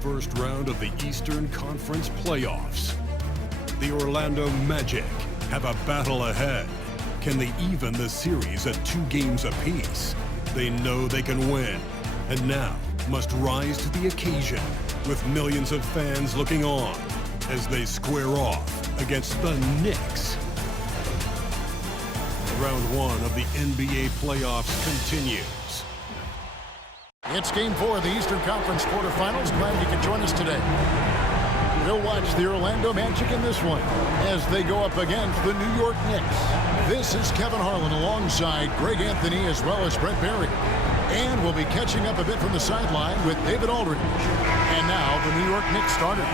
first round of the Eastern Conference playoffs. The Orlando Magic have a battle ahead. Can they even the series at 2 games apiece? They know they can win, and now must rise to the occasion with millions of fans looking on as they square off against the Knicks. Round 1 of the NBA playoffs continues. It's Game 4 of the Eastern Conference quarterfinals. Glad you could join us today. We'll watch the Orlando Magic in this one as they go up against the New York Knicks. This is Kevin Harlan alongside Greg Anthony as well as Brett Barry. And we'll be catching up a bit from the sideline with David Aldridge. And now the New York Knicks starters.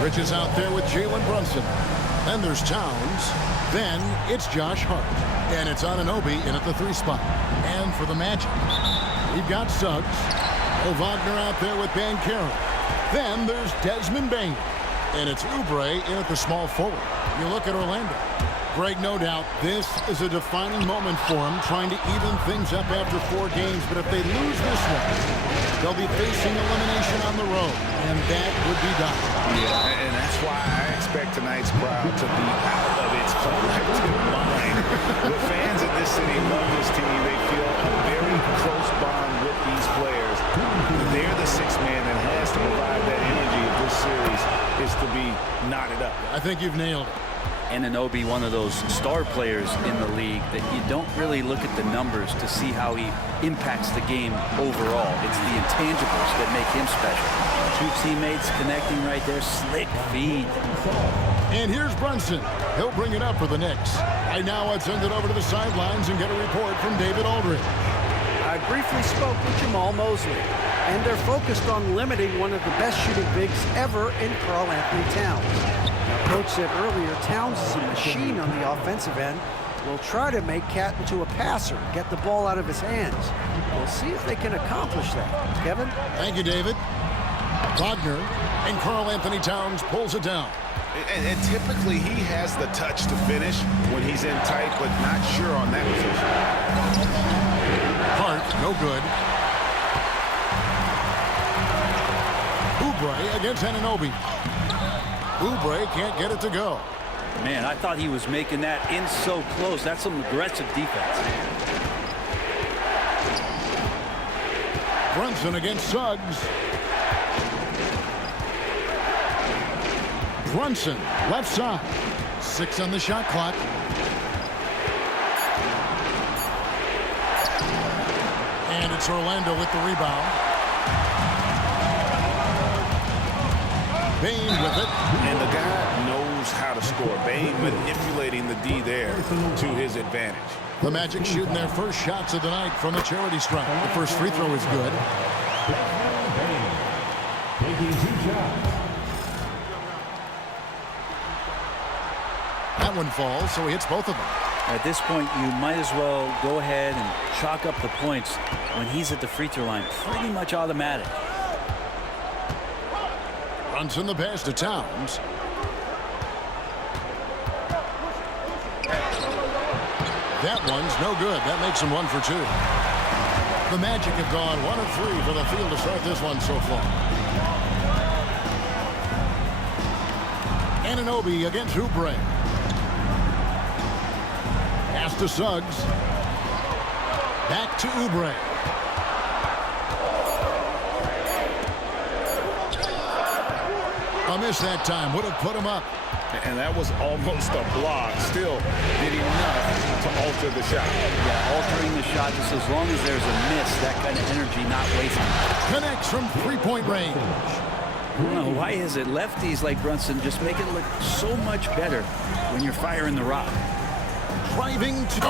Rich is out there with Jalen Brunson. Then there's Towns. Then it's Josh Hart. And it's Anunoby in at the 3 spot. And for the Magic, we've got Suggs. Wagner out there with Banchero. Then there's Desmond Bane. And it's Oubre in at the small forward. You look at Orlando. Greg, no doubt, this is a defining moment for them, trying to even things up after 4 games. But if they lose this one, they'll be facing elimination on the road, and that would be done. Yeah, and that's why I expect tonight's crowd to be out of its collective mind. The fans in this city love this team. They feel a very close bond with these players. They're the 6th man that has to provide that energy if this series is to be knotted up. I think you've nailed it. Anunoby, one of those star players in the league that you don't really look at the numbers to see how he impacts the game overall. It's the intangibles that make him special. 2 teammates connecting right there, slick feed. And here's Brunson. He'll bring it up for the Knicks. Right now, I'd send it over to the sidelines and get a report from David Aldridge. I briefly spoke with Jamal Mosley, and they're focused on limiting one of the best shooting bigs ever in Karl Anthony Towns. Coach said earlier, Towns is a machine on the offensive end. Will try to make Cat into a passer, get the ball out of his hands. We'll see if they can accomplish that. Kevin? Thank you, David. Wagner and Karl Anthony Towns pulls it down. And typically he has the touch to finish when he's in tight, but not sure on that position. Hart, no good. Oubre against Anunoby. Oubre can't get it to go. Man, I thought he was making that in so close. That's some aggressive defense. Brunson against Suggs. Brunson, left side. 6 on the shot clock. And it's Orlando with the rebound. Bane with it. And the guy knows how to score. Bane manipulating the D there to his advantage. The Magic shooting their first shots of the night from the charity stripe. The first free throw is good. That one falls, so he hits both of them. At this point, you might as well go ahead and chalk up the points when he's at the free throw line. Pretty much automatic. Brunson the pass to Towns. That one's no good. That makes him 1 for 2. The Magic have gone 1 of 3 for the field to start this one so far. Anunoby against Oubre. Pass to Suggs. Back to Oubre. A miss that time. Would have put him up. And that was almost a block. Still did enough to alter the shot. Yeah, altering the shot just as long as there's a miss, that kind of energy not wasted. Connects from 3-point range. I don't know, why is it lefties like Brunson just make it look so much better when you're firing the rock? Driving to go.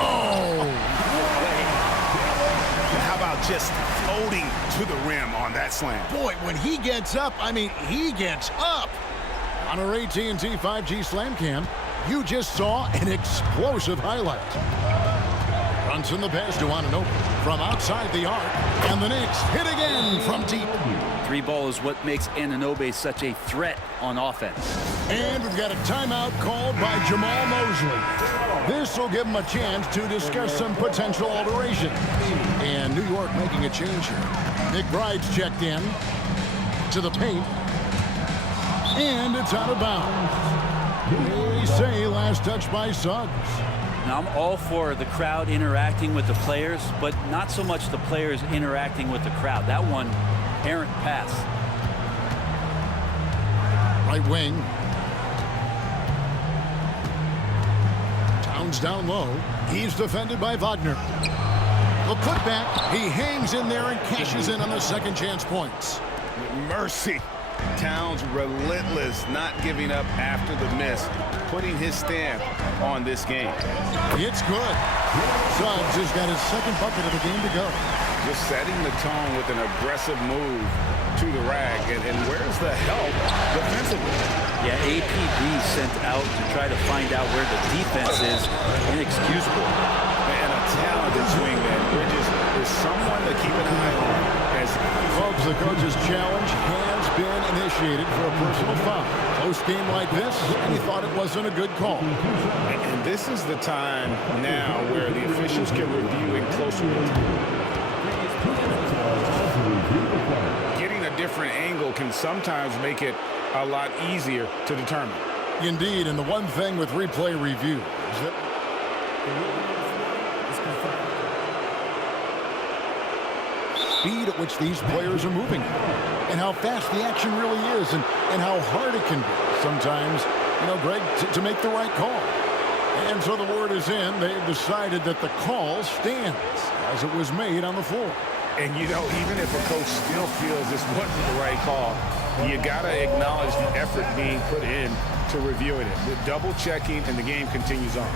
How about just floating to the rim on that slam? Boy, when he gets up, I mean, he gets up. On our AT&T 5G Slam Cam, you just saw an explosive highlight. Brunson the pass to Anunoby from outside the arc, and the Knicks hit again from deep. 3 ball is what makes Anunoby such a threat on offense. And we've got a timeout called by Jamal Mosley. This will give him a chance to discuss some potential alteration. And New York making a change here. McBride's checked in. into the paint. And it's out of bounds. They say last touch by Suggs. Now, I'm all for the crowd interacting with the players, but not so much the players interacting with the crowd. That one, errant pass. Right wing. Towns down low. He's defended by Wagner. The putback. He hangs in there and cashes in on the second chance points. Mercy. Towns relentless, not giving up after the miss, putting his stamp on this game. It's good. Suggs has got his second bucket of the game to go. Just setting the tone with an aggressive move to the rack. And where's the help defensively? Yeah, APB sent out to try to find out where the defense is. Inexcusable. And a talented swingman. Bridges is someone to keep an eye on. As Folks, the coach's challenge has been initiated for a personal foul. Close game like this, and he thought it wasn't a good call. And this is the time now where the officials can review in closer. Getting a different angle can sometimes make it a lot easier to determine. Indeed, and the one thing with replay review is that speed at which these players are moving and how fast the action really is and how hard it can be sometimes, you know, Greg, to make the right call. And so the word is in. They've decided that the call stands as it was made on the floor. And, you know, even if a coach still feels this wasn't the right call, you got to acknowledge the effort being put in to reviewing it. The double checking, and the game continues on.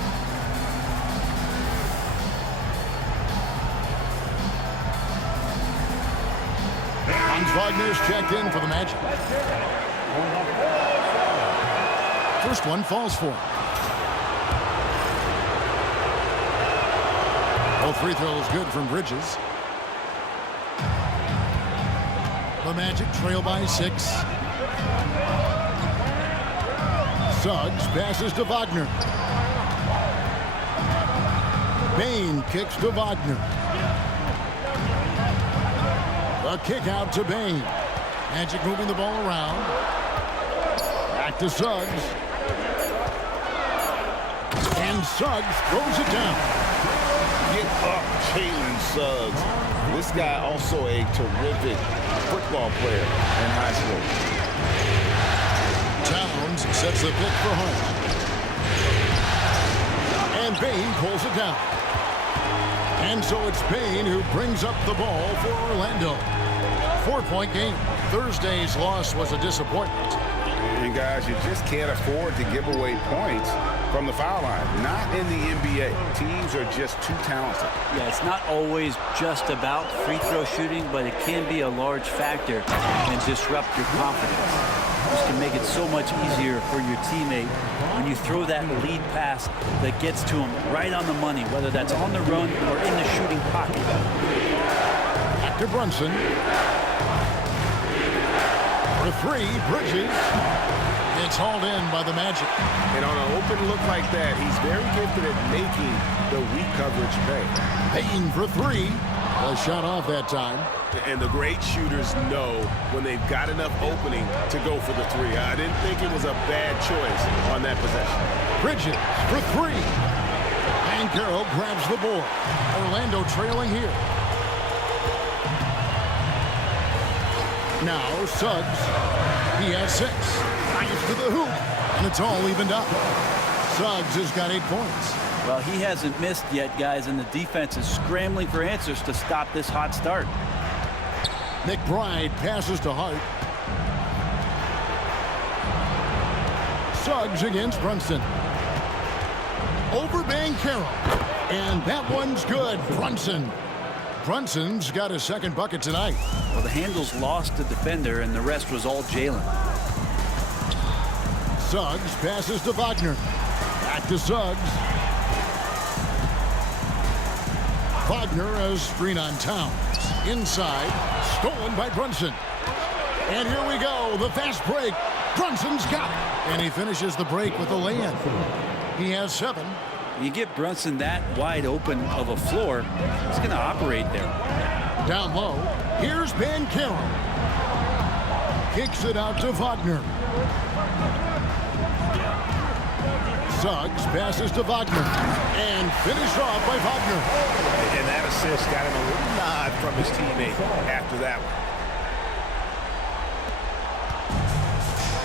Hans Wagner's checked in for the Magic. First one falls for him. Both free throws good from Bridges. The Magic trail by 6. Suggs passes to Wagner. Bane kicks to Wagner. A kick out to Bane. Magic moving the ball around. Back to Suggs. And Suggs throws it down. Get up, Jalen Suggs. This guy also a terrific football player in high school. Towns sets the pick for home. And Bane pulls it down. And so it's Bane who brings up the ball for Orlando. 4-point game. Thursday's loss was a disappointment. And guys, you just can't afford to give away points from the foul line. Not in the NBA. Teams are just too talented. Yeah, it's not always just about free throw shooting, but it can be a large factor and disrupt your confidence. This can make it so much easier for your teammate when you throw that lead pass that gets to him right on the money, whether that's on the run or in the shooting pocket. Back to Brunson. For 3, Bridges. It's hauled in by the Magic. And on an open look like that, he's very gifted at making the weak coverage pay. Payne for 3. A shot off that time. And the great shooters know when they've got enough opening to go for the 3. I didn't think it was a bad choice on that possession. Bridges for 3. And Carroll grabs the board. Orlando trailing here. Now Suggs. He has 6. Nice to the hoop. And it's all evened up. Suggs has got 8 points. Well, he hasn't missed yet, guys, and the defense is scrambling for answers to stop this hot start. McBride passes to Hart. Suggs against Brunson. Over Banchero. And that one's good. Brunson's got his second bucket tonight. Well, the handles lost the defender, and the rest was all Jalen. Suggs passes to Wagner. Back to Suggs. Wagner has screen on Towns. Inside, stolen by Brunson. And here we go, the fast break. Brunson's got it. And he finishes the break with a lay-in. He has 7. You get Brunson that wide open of a floor, he's going to operate there. Down low, here's Banchero. Kicks it out to Wagner. Suggs passes to Wagner. And finished off by Wagner. And that assist got him a little nod from his teammate after that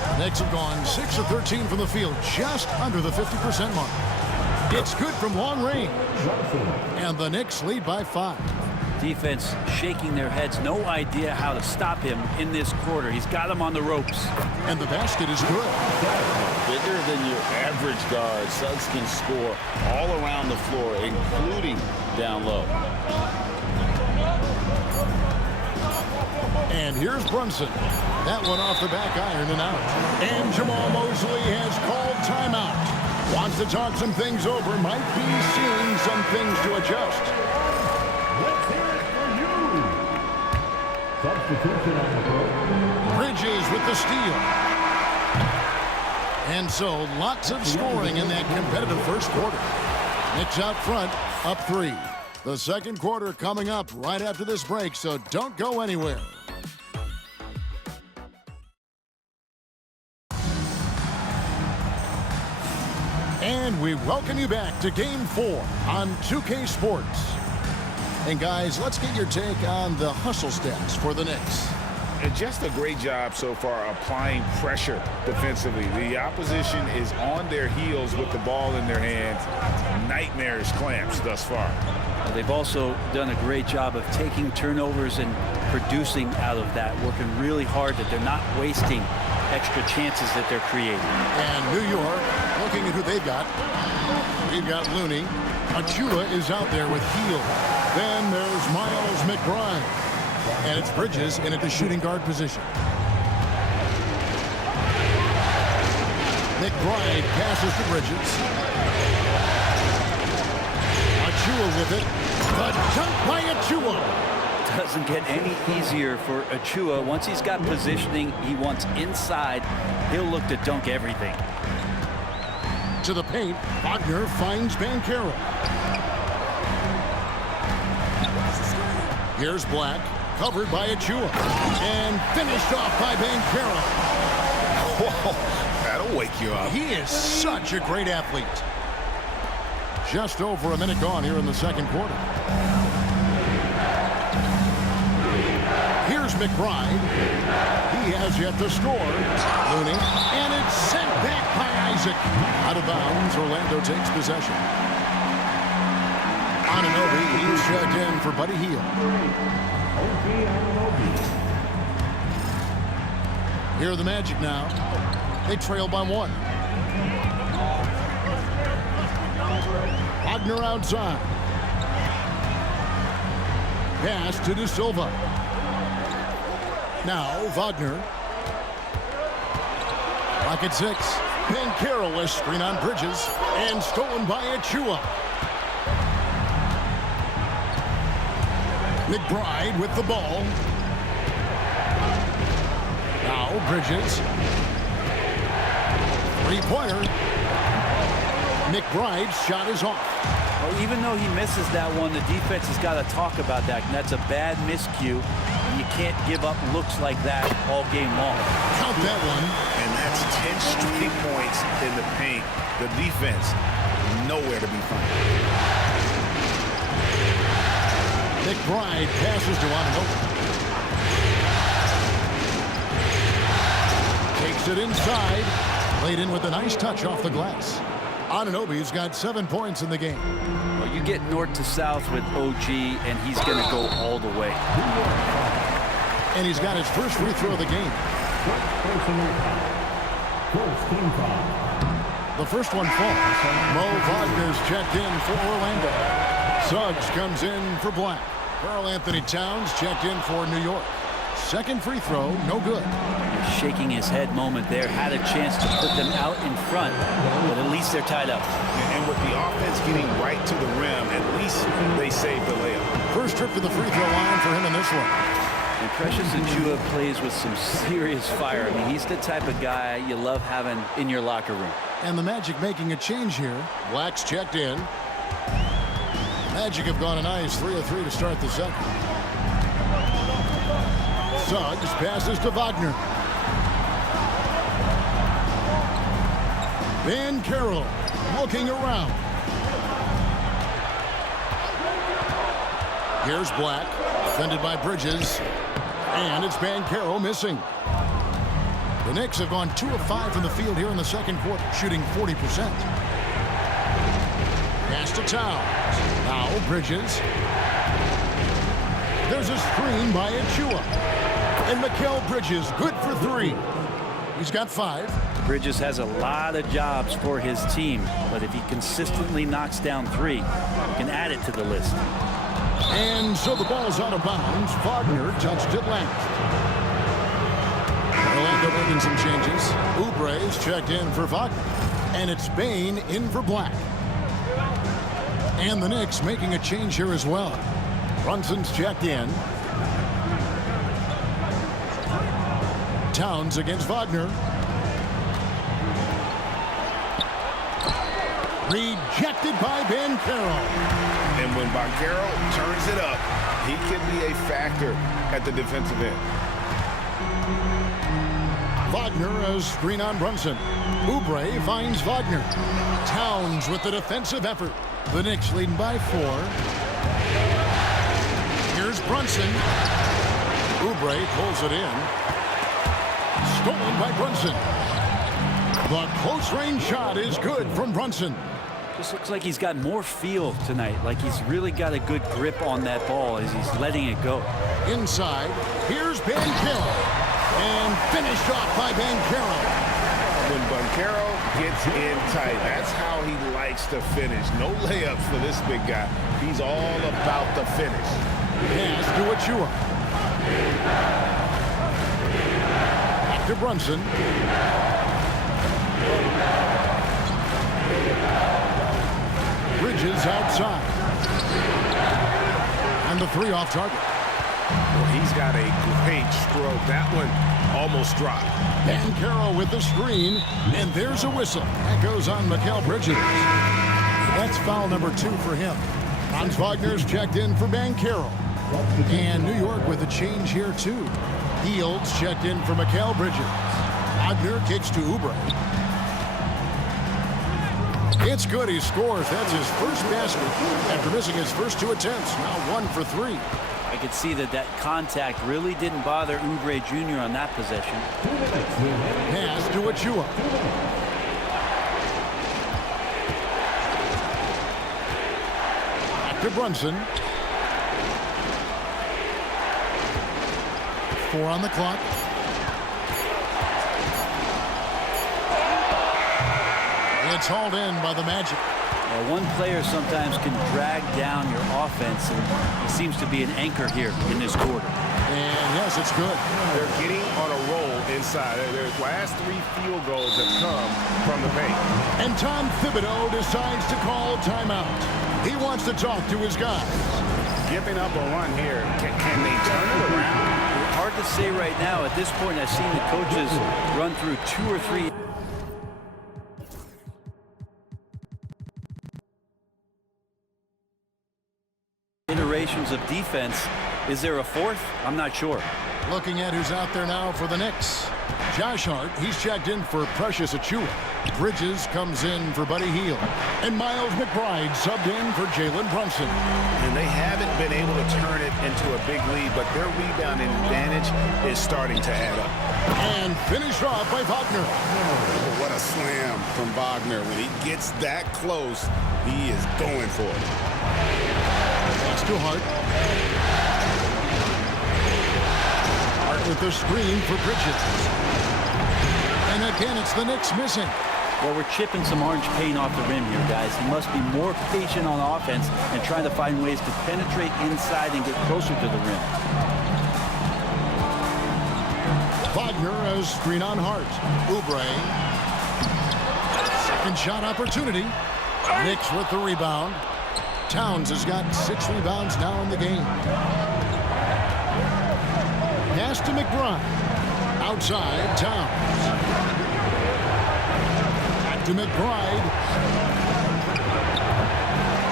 one. Knicks have gone 6 of 13 from the field, just under the 50% mark. It's good from long range. And the Knicks lead by 5. Defense shaking their heads, no idea how to stop him in this quarter. He's got him on the ropes. And the basket is good. Bigger than your average guard, Suggs can score all around the floor, including down low. And here's Brunson. That one off the back iron and out. And Jamal Mosley has called timeout. Wants to talk some things over. Might be seeing some things to adjust. Let's hear it for you. Substitution on the court. Bridges with the steal. And so lots of scoring in that competitive first quarter. Knicks out front, up 3. The second quarter coming up right after this break, so don't go anywhere. And we welcome you back to Game 4 on 2K Sports. And guys, let's get your take on the hustle stats for the Knicks. And just a great job so far applying pressure defensively. The opposition is on their heels with the ball in their hands. Nightmarish clamps thus far. They've also done a great job of taking turnovers and producing out of that, working really hard that they're not wasting extra chances that they're creating. And New York, looking at who they've got. We've got Looney. Achua is out there with Hield. Then there's Miles McBride. And it's Bridges in at the shooting guard position. McBride passes to Bridges. Achua with it. The dunk by Achua. Doesn't get any easier for Achua. Once he's got positioning he wants inside, he'll look to dunk everything. To the paint, Wagner finds Banchero. Here's Black, covered by Achua, and finished off by Banchero. Whoa, that'll wake you up. He is such a great athlete. Just over a minute gone here in the second quarter. Here's McBride. He has yet to score. Looney. And it's sent back by Isaac. Out of bounds, Orlando takes possession. Anunoby, he's checked in for Buddy Hield. Here are the Magic now. They trail by 1. Wagner outside. Pass to De Silva. Now Wagner. Pocket 6. Banchero is screen on Bridges and stolen by Achua. McBride with the ball. Now Bridges. Three-pointer. McBride's shot is off. Well, even though he misses that one, the defense has got to talk about that. And that's a bad miscue. And you can't give up looks like that all game long. Count that one. And that's 10 straight points in the paint. The defense, nowhere to be found. McBride passes to Anunoby. Takes it inside. Laid in with a nice touch off the glass. Anunoby's got 7 points in the game. Well, you get north to south with OG, and he's going to go all the way. And he's got his first free throw of the game. The first one falls. Mo Wagner's checked in for Orlando. Suggs comes in for Black. Karl Anthony Towns checked in for New York. Second free throw, no good. Shaking his head moment there. Had a chance to put them out in front, but at least they're tied up. And with the offense getting right to the rim, at least they saved the layup. First trip to the free throw line for him in this one. And Precious Achiuwa plays with some serious fire. I mean, he's the type of guy you love having in your locker room. And the Magic making a change here. Black's checked in. Magic have gone a nice 3 of 3 to start the second. Suggs passes to Wagner. Banchero looking around. Here's Black, defended by Bridges, and it's Banchero missing. The Knicks have gone 2 of 5 from the field here in the second quarter, shooting 40%. Pass to Towns. Now Bridges. There's a screen by Achua. And Mikal Bridges, good for 3. He's got 5. Bridges has a lot of jobs for his team, but if he consistently knocks down 3, he can add it to the list. And so the ball's out of bounds. Wagner touched it last. Orlando making some changes. Oubre is checked in for Wagner. And it's Bane in for Black. And the Knicks making a change here as well. Brunson's checked in. Towns against Wagner. Rejected by Banchero. And when Banchero turns it up, he can be a factor at the defensive end. Wagner a screen on Brunson. Oubre finds Wagner. Towns with the defensive effort. The Knicks leading by 4. Here's Brunson. Oubre pulls it in. Stolen by Brunson. The close-range shot is good from Brunson. Just looks like he's got more feel tonight, like he's really got a good grip on that ball as he's letting it go. Inside, here's Banchero. And finished off by Banchero. When Banchero gets in tight, that's how he likes to finish. No layups for this big guy. He's all about the finish. Pass to Achua. Back to Brunson. Bridges outside. And the 3 off target. Well, he's got a great stroke. That one almost dropped. Banchero with the screen. And there's a whistle. That goes on Mikal Bridges. That's foul number 2 for him. Franz Wagner's checked in for Banchero. And New York with a change here, too. Fields checked in for Mikal Bridges. Wagner kicks to Oubre. It's good. He scores. That's his first basket after missing his first 2 attempts. Now 1 for 3. I could see that contact really didn't bother Oubre Jr. on that possession. Pass to Achua. Back to Brunson. 4 on the clock. It's hauled in by the Magic. One player sometimes can drag down your offense, and he seems to be an anchor here in this quarter. And yes, it's good. They're getting on a roll inside. Their last 3 field goals have come from the paint. And Tom Thibodeau decides to call timeout. He wants to talk to his guys. Giving up a run here. Can they turn it around? Hard to say right now. At this point, I've seen the coaches run through 2 or 3 iterations of defense. Is there a 4th? I'm not sure. Looking at who's out there now for the Knicks. Josh Hart, he's checked in for Precious Achua. Bridges comes in for Buddy Hield. And Miles McBride subbed in for Jalen Brunson. And they haven't been able to turn it into a big lead, but their rebounding advantage is starting to add up. And finished off by Wagner. Oh, what a slam from Wagner. When he gets that close, he is going for it. Pass to Hart. Hart with the screen for Bridges. And again, it's the Knicks missing. Well, we're chipping some orange paint off the rim here, guys. He must be more patient on offense and trying to find ways to penetrate inside and get closer to the rim. Wagner a screen on Hart. Oubre. Second shot opportunity. Knicks with the rebound. Towns has got 6 rebounds now in the game. Pass to McBride. Outside, Towns. Back to McBride.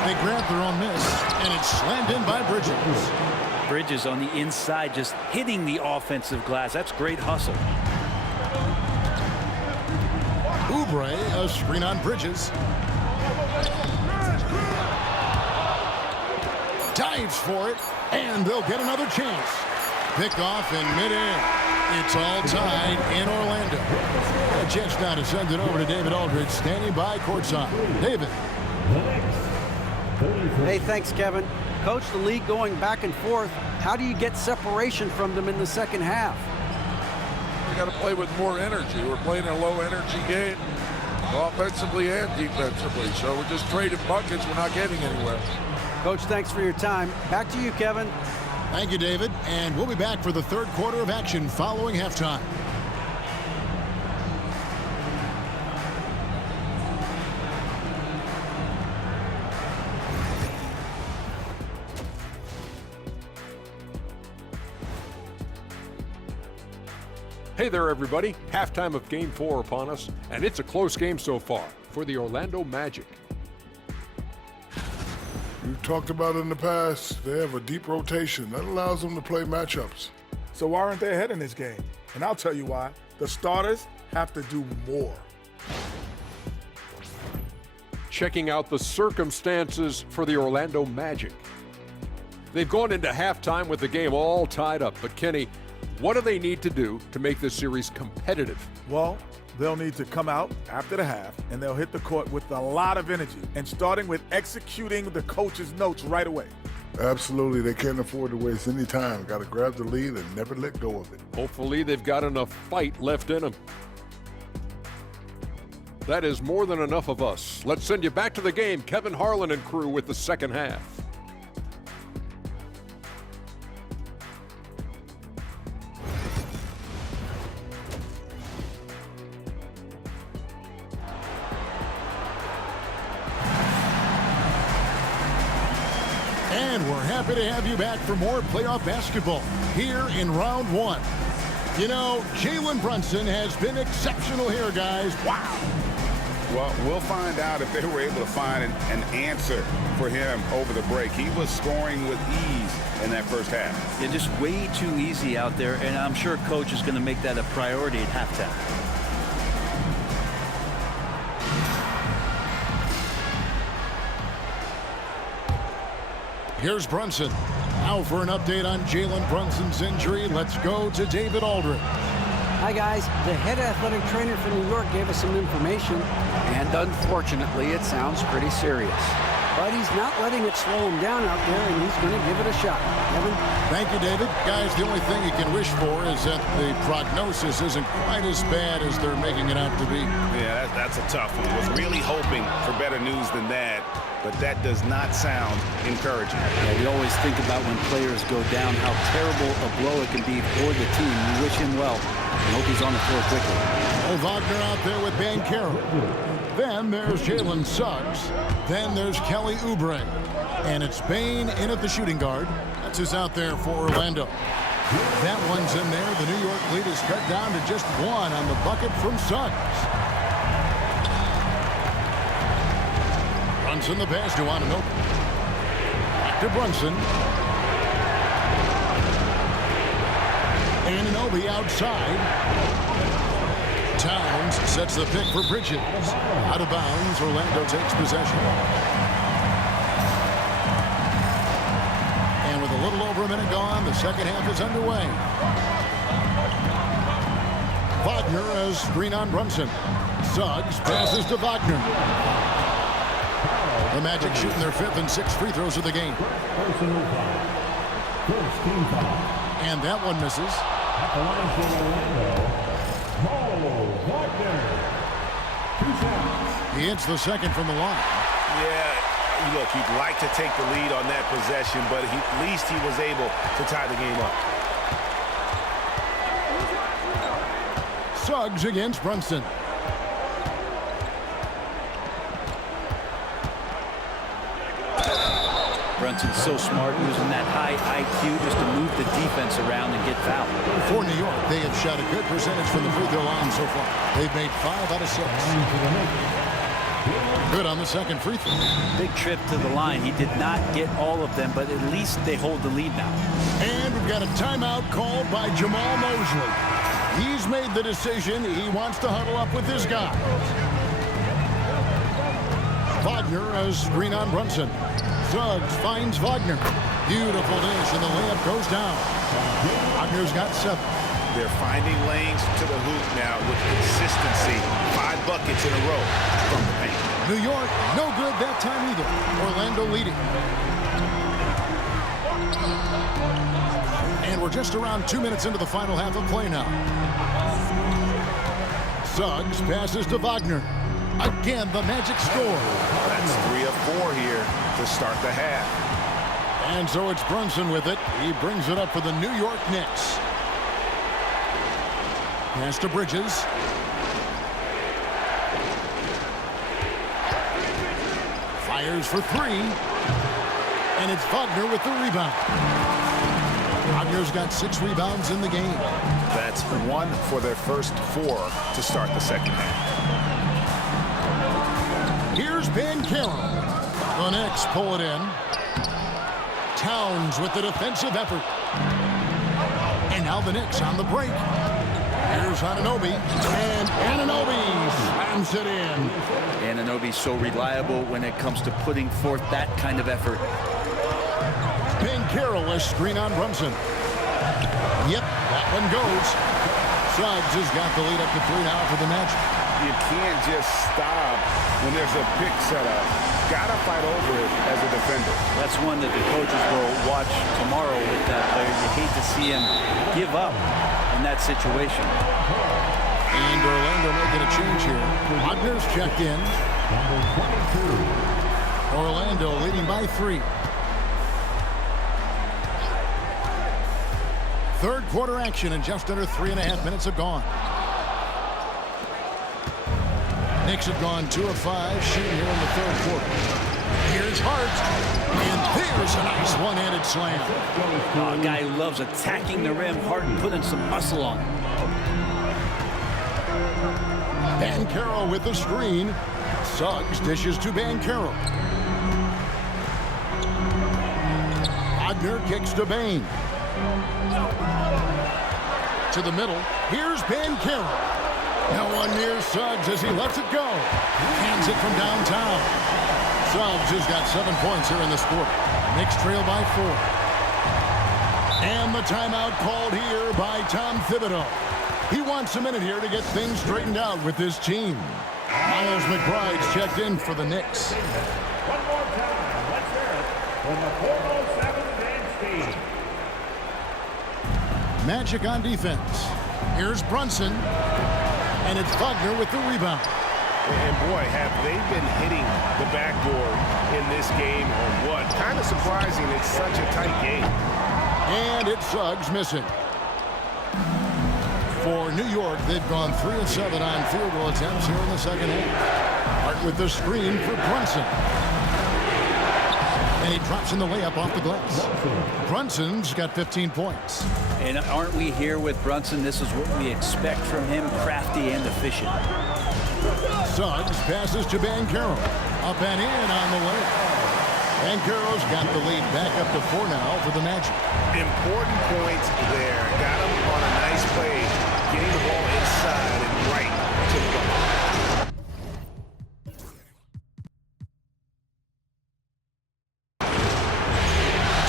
They grab their own miss, and it's slammed in by Bridges. Bridges on the inside just hitting the offensive glass. That's great hustle. Oubre Oubre, a screen on Bridges. Dives for it, and they'll get another chance. Picked off in midair. It's all tied in Orlando. A chance now to send it over to David Aldridge, standing by courtside. David. Hey, thanks, Kevin. Coach, the league going back and forth. How do you get separation from them in the second half? We got to play with more energy. We're playing a low-energy game, offensively and defensively. So we're just trading buckets. We're not getting anywhere. Coach, thanks for your time. Back to you, Kevin. Thank you, David. And we'll be back for the third quarter of action following halftime. Hey there, everybody. Halftime of Game 4 upon us, and it's a close game so far for the Orlando Magic. We've talked about it in the past. They have a deep rotation. That allows them to play matchups. So why aren't they ahead in this game? And I'll tell you why. The starters have to do more. Checking out the circumstances for the Orlando Magic. They've gone into halftime with the game all tied up, but Kenny, what do they need to do to make this series competitive? Well, they'll need to come out after the half, and they'll hit the court with a lot of energy, and starting with executing the coach's notes right away. Absolutely. They can't afford to waste any time. Got to grab the lead and never let go of it. Hopefully they've got enough fight left in them. That is more than enough of us. Let's send you back to the game. Kevin Harlan and crew with the second half. And we're happy to have you back for more playoff basketball here in round one. You know, Jalen Brunson has been exceptional here, guys. Wow. Well, we'll find out if they were able to find an answer for him over the break. He was scoring with ease in that first half. Yeah, just way too easy out there, and I'm sure Coach is going to make that a priority at halftime. Here's Brunson. Now for an update on Jalen Brunson's injury, let's go to David Aldridge. Hi, guys. The head athletic trainer from New York gave us some information, and unfortunately, it sounds pretty serious. But he's not letting it slow him down out there, and he's going to give it a shot. Kevin? Thank you, David. Guys, the only thing you can wish for is that the prognosis isn't quite as bad as they're making it out to be. Yeah, that's a tough one. Was really hoping for better news than that, but that does not sound encouraging. Yeah, we always think about when players go down, how terrible a blow it can be for the team. We wish him well. I hope he's on the floor quickly. Oh, Wagner out there with Banchero. Then there's Jalen Suggs. Then there's Kelly Oubre. And it's Bane in at the shooting guard. That's who's out there for Orlando. That one's in there. The New York lead is cut down to just one on the bucket from Suggs. Brunson the pass to Anunoby. Back to Brunson. Anunoby outside. Towns sets the pick for Bridges. Out of bounds, Orlando takes possession. And with a little over a minute gone, the second half is underway. Wagner has screen on Brunson. Suggs passes to Wagner. The Magic shooting their fifth and sixth free throws of the game. Personal foul. First team foul. And that one misses. At the line for Orlando, Mo Wagner. 2 shots. He hits the second from the line. Yeah, look, you'd like to take the lead on that possession, but at least he was able to tie the game up. Suggs against Brunson. Brunson's so smart, using that high IQ just to move the defense around and get fouled. For New York, they have shot a good percentage from the free throw line so far. They've made 5 out of 6. Good on the second free throw. Big trip to the line. He did not get all of them, but at least they hold the lead now. And we've got a timeout called by Jamal Mosley. He's made the decision. He wants to huddle up with his guys. Wagner as screen on Brunson. Suggs finds Wagner. Beautiful dish, and the layup goes down. Wagner's got 7. They're finding lanes to the hoop now with consistency. 5 buckets in a row from the paint. New York, no good that time either. Orlando leading. And we're just around 2 minutes into the final half of play now. Suggs passes to Wagner. Again, the Magic score. That's 3 of 4 here to start the half. And so it's Brunson with it. He brings it up for the New York Knicks. Pass to Bridges. Fires for 3. And it's Wagner with the rebound. Wagner's got 6 rebounds in the game. That's 1 for their first 4 to start the second half. Here's Banchero. The Knicks pull it in. Towns with the defensive effort. And now the Knicks on the break. Here's Anunoby. And Anunoby slams it in. Anunoby's so reliable when it comes to putting forth that kind of effort. Banchero a screen on Brunson. Yep, that one goes. Suggs has got the lead up to 3 now for the Magic. You can't just stop when there's a pick set up. Gotta fight over it as a defender. That's one that the coaches will watch tomorrow with that player. You hate to see him give up in that situation. And Orlando making a change here. Wagner's checked in. Orlando leading by 3. Third quarter action, and just under 3.5 minutes have gone. Knicks have gone 2 of 5 shooting here in the third quarter. Here's Hart, and there's a nice one-handed slam. Oh, a guy who loves attacking the rim, Hart putting some muscle on. Banchero with the screen. Suggs dishes to Banchero. Wagner kicks to Bane. To the middle. Here's Banchero. No one near Suggs as he lets it go. Hands it from downtown. Suggs has got 7 points here in this quarter. Knicks trail by 4. And the timeout called here by Tom Thibodeau. He wants a minute here to get things straightened out with his team. Miles McBride's checked in for the Knicks. One more time. Let's hear it from the 407 dance team. Magic on defense. Here's Brunson. And it's Wagner with the rebound. And boy, have they been hitting the backboard in this game or what? Kind of surprising. It's such a tight game. And it's Suggs missing. For New York, they've gone 3 of 7 on field goal attempts here in the second half. Hart with the screen for Brunson. And he drops in the layup off the glass. Brunson's got 15 points. And aren't we here with Brunson? This is what we expect from him, crafty and efficient. Suggs passes to Banchero. Up and in on the layup. Banchero's got the lead back up to 4 now for the Magic. Important points there. Got him on a nice play, getting the ball inside and right to the ball.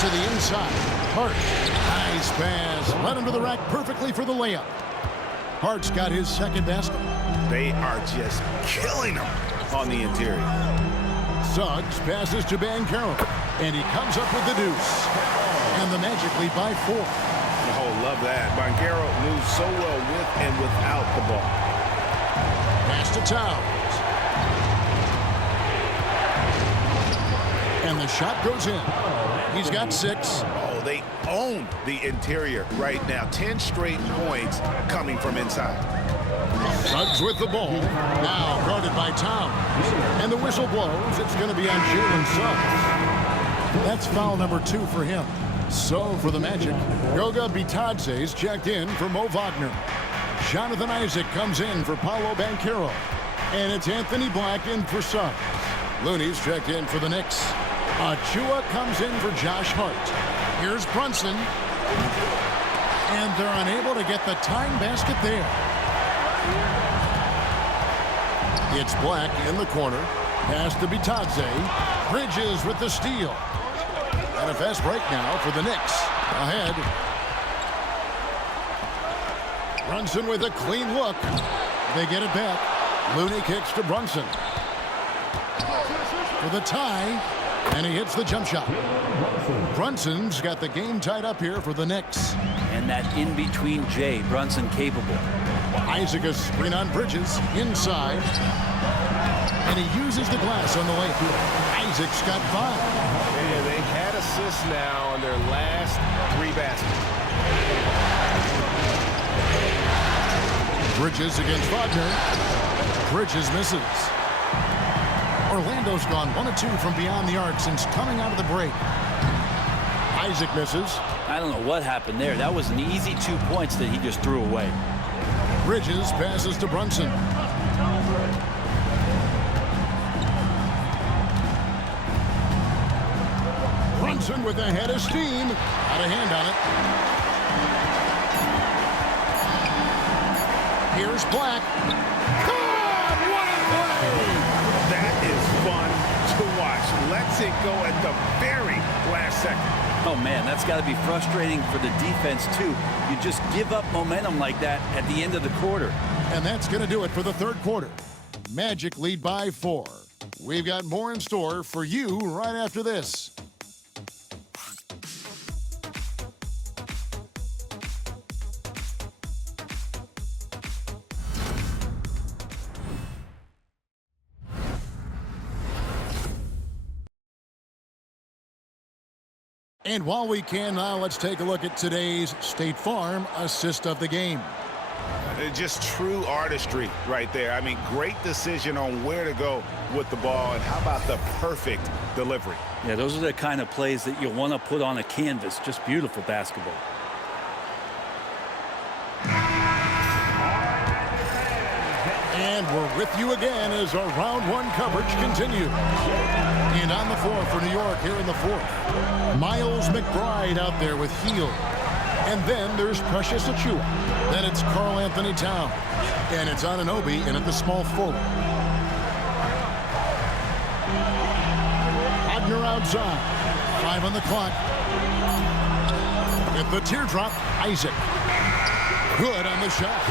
To the inside. Hart. Nice pass. Led him to the rack perfectly for the layup. Hart's got his second basket. They are just killing him on the interior. Suggs passes to Banchero. And he comes up with the deuce. And the Magic lead by 4. Oh, love that. Banchero moves so well with and without the ball. Pass to Towns. And the shot goes in. He's got 6. Oh, they own the interior right now. 10 straight points coming from inside. Suggs with the ball. Now guarded by Towns. And the whistle blows. It's going to be on Jalen Suggs. That's foul number 2 for him. So for the Magic, Goga Bitadze's checked in for Mo Wagner. Jonathan Isaac comes in for Paolo Banchero. And it's Anthony Black in for Suggs. Looney's checked in for the Knicks. Achua comes in for Josh Hart. Here's Brunson. And they're unable to get the tying basket there. It's Black in the corner. Pass to Bitadze. Bridges with the steal. And a fast break now for the Knicks. Ahead. Brunson with a clean look. They get it back. Looney kicks to Brunson. For the tie. And he hits the jump shot. Brunson's got the game tied up here for the Knicks. And that in-between Jay, Brunson capable. Isaac a screen on Bridges. Inside. And he uses the glass on the way. Isaac's got 5. Yeah, they've had assists now on their last 3 baskets. Bridges against Wagner. Bridges misses. Orlando's gone 1 of 2 from beyond the arc since coming out of the break. Isaac misses. I don't know what happened there. That was an easy 2 points that he just threw away. Bridges passes to Brunson. Brunson with a head of steam. Out of hand on it. Here's Black. God, what a play! That is fun to watch. Lets it go at the very last second. Oh, man, that's got to be frustrating for the defense, too. You just give up momentum like that at the end of the quarter. And that's going to do it for the third quarter. Magic lead by 4. We've got more in store for you right after this. And while we can now, let's take a look at today's State Farm assist of the game. Just true artistry right there. I mean, great decision on where to go with the ball, and how about the perfect delivery? Yeah, those are the kind of plays that you want to put on a canvas. Just beautiful basketball. And we're with you again as our round 1 coverage continues. And on the floor for New York here in the 4th. Miles McBride out there with Hield. And then there's Precious Achiuwa. Then it's Karl Anthony Towns. And it's Anunoby in at the small forward. Wagner outside. 5 on the clock. With the teardrop, Isaac. Good on the shot.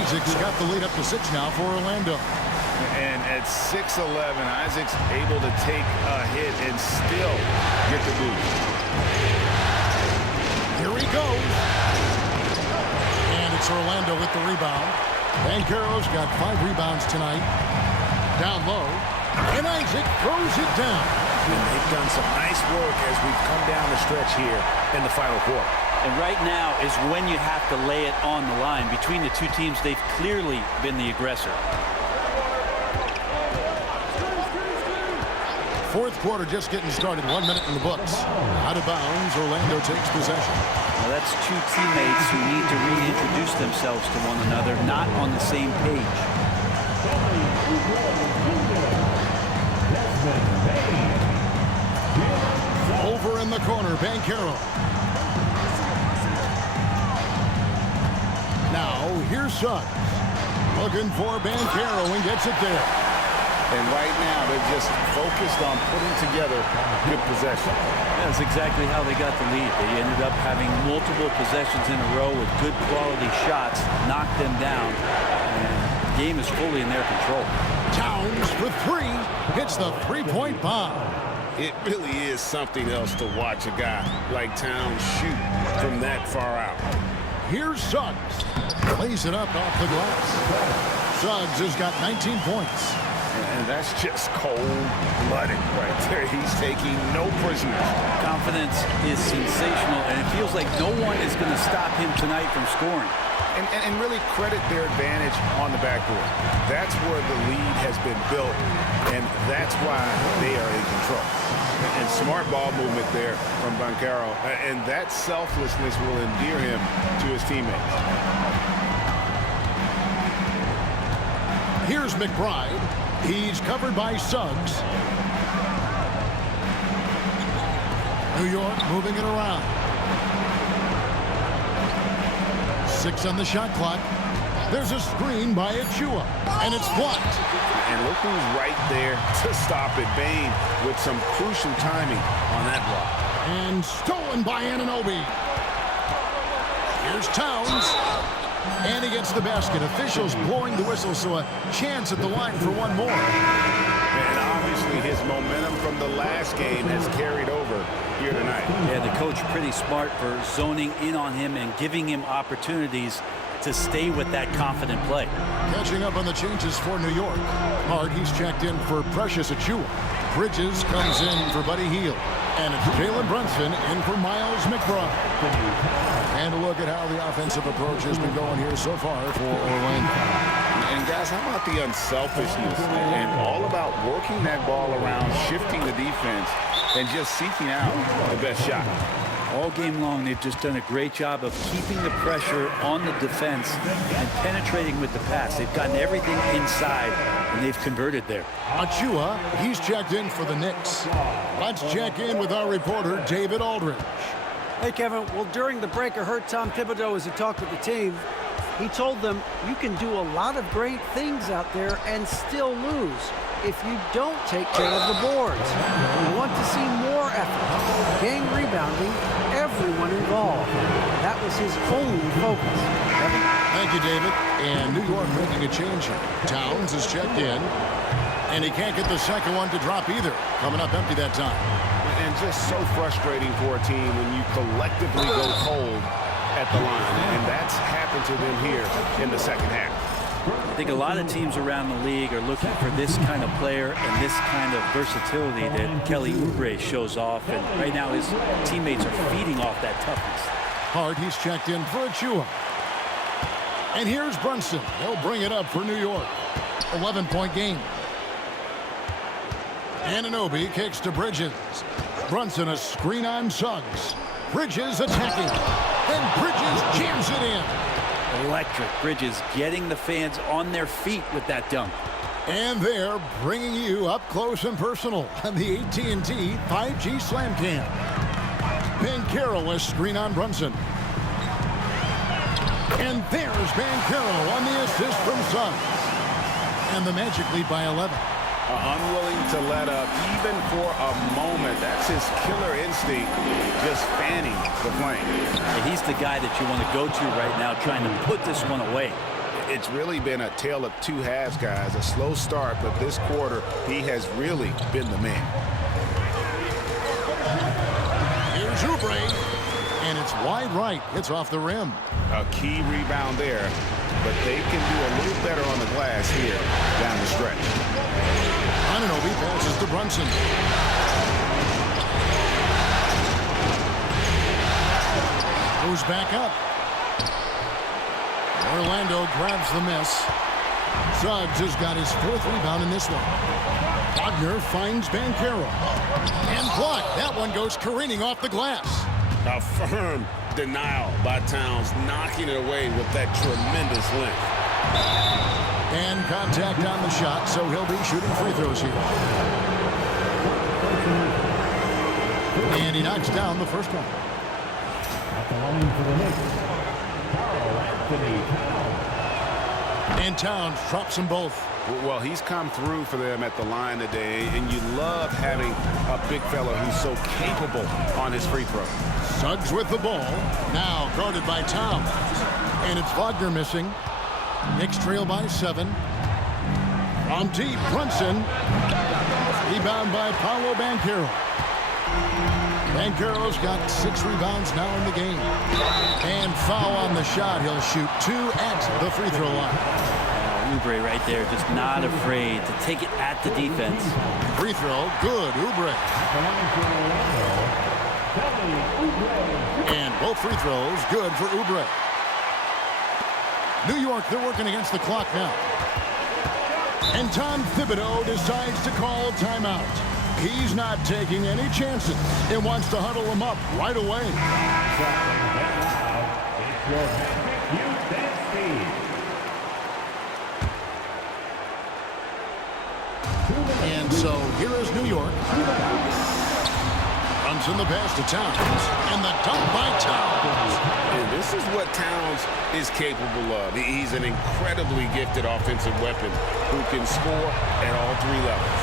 Isaac's got the lead up to 6 now for Orlando. And at 6'11", Isaac's able to take a hit and still get the boot. Here he goes. And it's Orlando with the rebound. Banchero's got 5 rebounds tonight. Down low. And Isaac throws it down. And they've done some nice work as we've come down the stretch here in the final quarter. And right now is when you have to lay it on the line. Between the two teams, they've clearly been the aggressor. Fourth quarter just getting started. 1 minute in the books. Out of bounds, Orlando takes possession. Now that's 2 teammates who need to reintroduce themselves to one another, not on the same page. Over in the corner, Banchero. Now, here's Suggs. Looking for Banchero and gets it there. And right now, they're just focused on putting together good possession. That's exactly how they got the lead. They ended up having multiple possessions in a row with good quality shots, knocked them down, and the game is fully in their control. Towns for 3, hits the 3-point bomb. It really is something else to watch a guy like Towns shoot from that far out. Here's Suggs. Plays it up off the glass. Suggs has got 19 points. And that's just cold-blooded right there. He's taking no prisoners. Confidence is sensational, and it feels like no one is going to stop him tonight from scoring. And really credit their advantage on the backboard. That's where the lead has been built, and that's why they are in control. And smart ball movement there from Banchero, and that selflessness will endear him to his teammates. Here's McBride. He's covered by Suggs. New York moving it around. 6 on the shot clock. There's a screen by Achua, and it's blocked. And look who's right there to stop it. Bane with some crucial timing on that block. And stolen by Anunoby. Here's Towns. And he gets the basket. Officials blowing the whistle, so a chance at the line for one more. And obviously his momentum from the last game has carried over here tonight. Yeah, the coach pretty smart for zoning in on him and giving him opportunities to stay with that confident play. Catching up on the changes for New York. Hard, he's checked in for Precious Achua. Bridges comes in for Buddy Hield. And it's Jalen Brunson in for Miles McBride. And a look at how the offensive approach has been going here so far for Orlando. And guys, how about the unselfishness and all about working that ball around, shifting the defense, and just seeking out the best shot. All game long, they've just done a great job of keeping the pressure on the defense and penetrating with the pass. They've gotten everything inside, and they've converted there. Achua, he's checked in for the Knicks. Let's check in with our reporter, David Aldridge. Hey, Kevin. Well, during the break, I heard Tom Thibodeau as he talked with the team. He told them, you can do a lot of great things out there and still lose if you don't take care of the boards. We want to see more effort, game rebounding, everyone involved. That was his only focus. Kevin? Thank you, David. And New York making a change here. Towns is checked in, and he can't get the second one to drop either. Coming up empty that time. And just so frustrating for a team when you collectively go cold at the line. And that's happened to them here in the second half. I think a lot of teams around the league are looking for this kind of player and this kind of versatility that Kelly Oubre shows off. And right now his teammates are feeding off that toughness. Hard, he's checked in for Achua. And here's Brunson. He'll bring it up for New York. 11-point game. Anunoby kicks to Bridges. Brunson a screen on Suggs. Bridges attacking. And Bridges jams it in. Electric. Bridges getting the fans on their feet with that dunk. And they're bringing you up close and personal on the AT&T 5G Slam Cam. Banchero a screen on Brunson. And there's Banchero on the assist from Suggs. And the Magic lead by 11. Unwilling to let up even for a moment. That's his killer instinct, just fanning the flame. And he's the guy that you want to go to right now, trying to put this one away. It's really been a tale of two halves, guys. A slow start, but this quarter, he has really been the man. Here's Oubre, and it's wide right. It's off the rim. A key rebound there, but they can do a little better on the glass here down the stretch. Anunoby passes to Brunson. Goes back up. Orlando grabs the miss. Suggs has got his fourth rebound in this one. Wagner finds Banchero. And blocked. That one goes careening off the glass. A firm denial by Towns, knocking it away with that tremendous length. And contact on the shot, so he'll be shooting free throws here. And he knocks down the first one. At the line for the Knicks, Karl-Anthony Towns. And Towns drops them both. Well, he's come through for them at the line today, and you love having a big fella who's so capable on his free throw. Suggs with the ball, now guarded by Towns. And it's Wagner missing. Knicks trail by 7. From deep, Brunson. Rebound by Paolo Banchero. Banchero's got 6 rebounds now in the game. And foul on the shot. He'll shoot 2 at the free throw line. Oubre right there, just not afraid to take it at the defense. Free throw, good, Oubre. And both free throws, good for Oubre. New York, they're working against the clock now. And Tom Thibodeau decides to call timeout. He's not taking any chances and wants to huddle them up right away. And so here is New York. Brunson the pass to Towns. And the dunk by Towns. And this is what Towns is capable of. He's an incredibly gifted offensive weapon who can score at all three levels.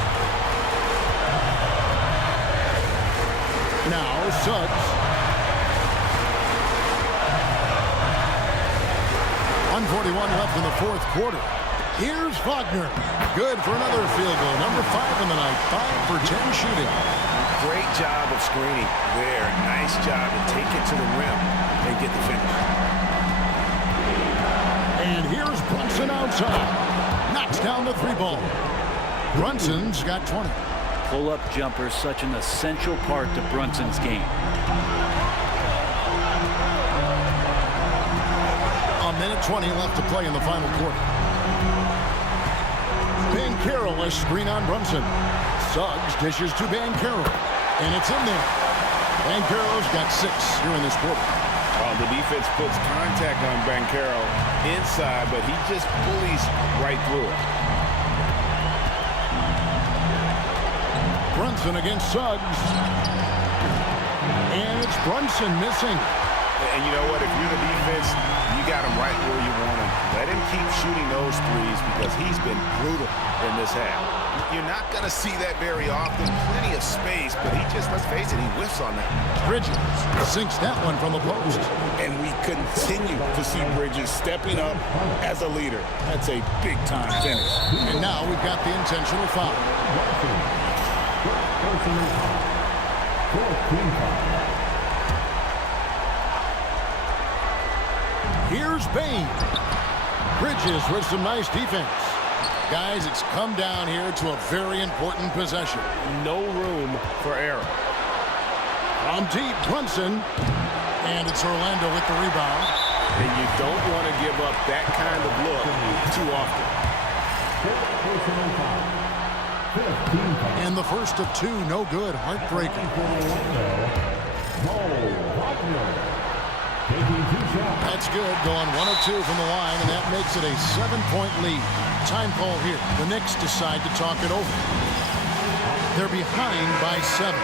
Now Suggs. 141 left in the fourth quarter. Here's Wagner. Good for another field goal. Number 5 in the night. 5 for 10 shooting. Great job of screening there. Nice job to take it to the rim and get the finish. And here's Brunson outside. Knocks down the 3-ball. Brunson's got 20. Pull-up jumper, such an essential part to Brunson's game. A minute 20 left to play in the final quarter. Banchero, a screen on Brunson. Suggs dishes to Banchero. And it's in there. Banchero's got 6 here in this quarter. The defense puts contact on Banchero inside, but he just bullies right through it. Brunson against Suggs. And it's Brunson missing. And you know what? If you're the defense, you got him right where you want him. Let him keep shooting those threes because he's been brutal in this half. You're not going to see that very often. Plenty of space, but he just, let's face it, he whiffs on that. Bridges sinks that one from the post. And we continue to see Bridges stepping up as a leader. That's a big-time finish. And now we've got the intentional foul. Here's Bain. Bridges with some nice defense. Guys, it's come down here to a very important possession. No room for error. From deep, Brunson. And it's Orlando with the rebound. And you don't want to give up that kind of look too often. And the first of 2, no good. Heartbreaking. That's good. Going 1 of 2 from the line, and that makes it a 7-point lead. Time call here. The Knicks decide to talk it over. They're behind by 7.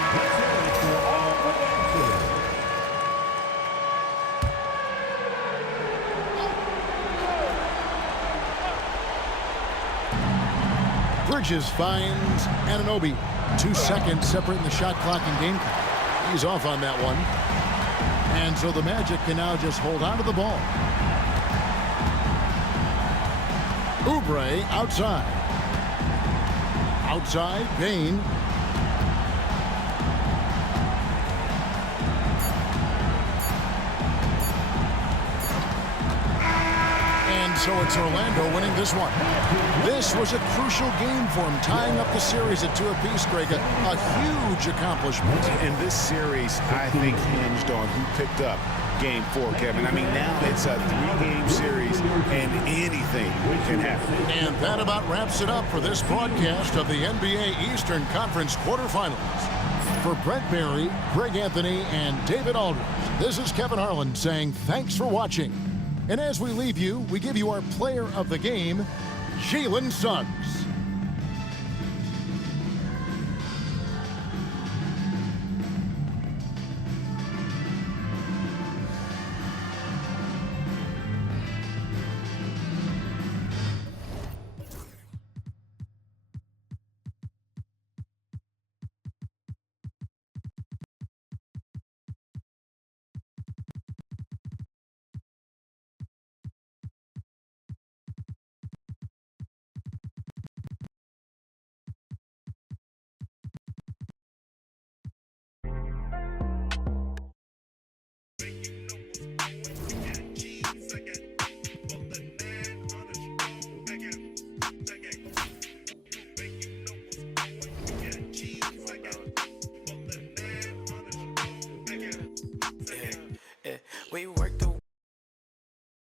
Bridges finds Anunoby. 2 seconds separating the shot clock and game count. He's off on that one. And so the Magic can now just hold on to the ball. Oubre outside. Outside, Bain. And so it's Orlando winning this one. This was a crucial game for him, tying up the series at 2 apiece, Greg. A huge accomplishment. And this series, I think, hinged on who picked up Game 4, Kevin. I mean, now it's a 3-game series, and anything can happen. And that about wraps it up for this broadcast of the NBA Eastern Conference quarterfinals. For Brent Barry, Greg Anthony, and David Aldridge, this is Kevin Harlan saying thanks for watching. And as we leave you, we give you our player of the game, Jalen Suggs.